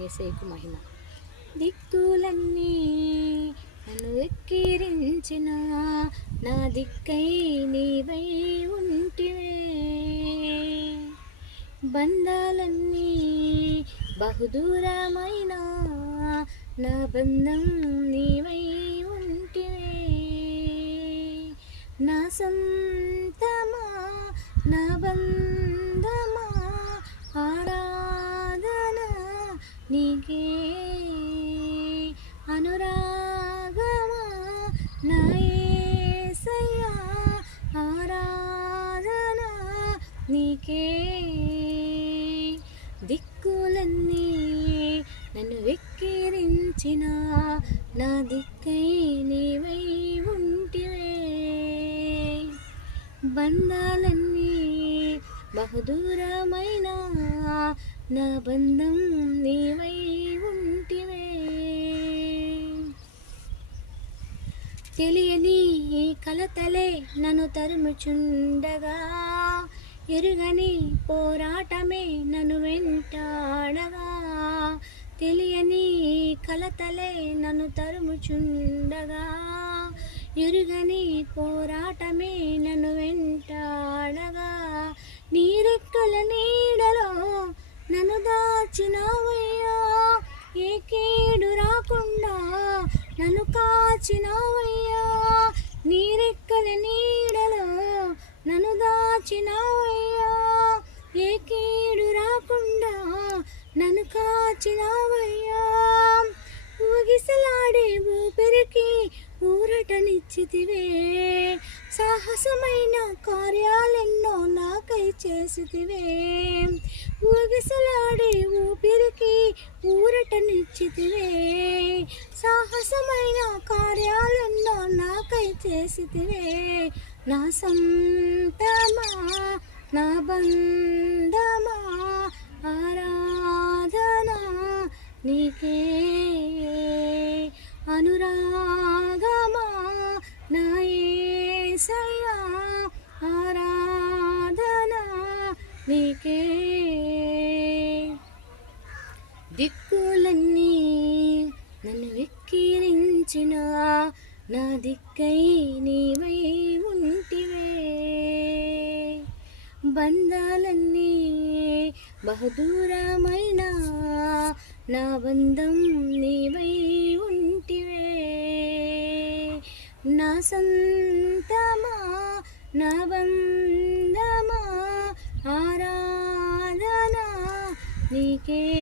యేసయ్యకు మహిమ. దిక్కులన్నీ నన్ను వెక్కిరించిన నా దిక్కై నీవై ఉంటివే. బంధాలన్నీ బహుదూరమైన నా బంధం నీవై ఉంటివే. నా సొంతమా నా బంధమా ఆరాధన నీకే. అనురాగమా నా యేసయ్యా ఆరాధన నీకే. దిక్కులన్నీ నన్ను వెక్కిరించిన నా దిక్కై నీవై ఉంటివే. బంధాలన్నీ బహుదూరమైన నా బంధం నీవై ఉంటివే. తెలియని కలతలే నన్ను తరుముచుండగా, ఎరుగని పోరాటమే నన్ను వెంటాడగా. తెలియని కలతలే నన్ను తరుముచుండగా, ఎరుగని పోరాటమే నన్ను వెంటాడగా. నీ రెక్కల నీడలో నన్ను దాచినావయ్యా, ఏ కీడు రాకుండా నన్ను కాచినావయ్యా. నీ రెక్కల నీడలో నన్ను దాచినావయ్యా, ఏ కీడు రాకుండా నన్ను కాచినావయ్యా. ఊగిసలాడే ఊపిరికి ఊరటనిచ్చితివే, సాహసమైన కార్యాలెన్నో నాకై చేసితివే. ఊగిసలాడే ఊపిరికి ఊరటనిచ్చితివే, సాహసమైన కార్యాలెన్నో నాకై చేసితివే. నా సొంతమా నా బంధమా ఆరాధన నీకే. అనురాగమా నా యేసయ్యా ఆరాధన నీకే. దిక్కులన్నీ నన్ను వెక్కిరించిన నా దిక్కై నీవై ఉంటివే. బంధాలన్నీ బహుదూరమైన నా బంధం నీవై ఉంటివే. నా సొంతమా నా బంధమా ఆరాధన నీకే.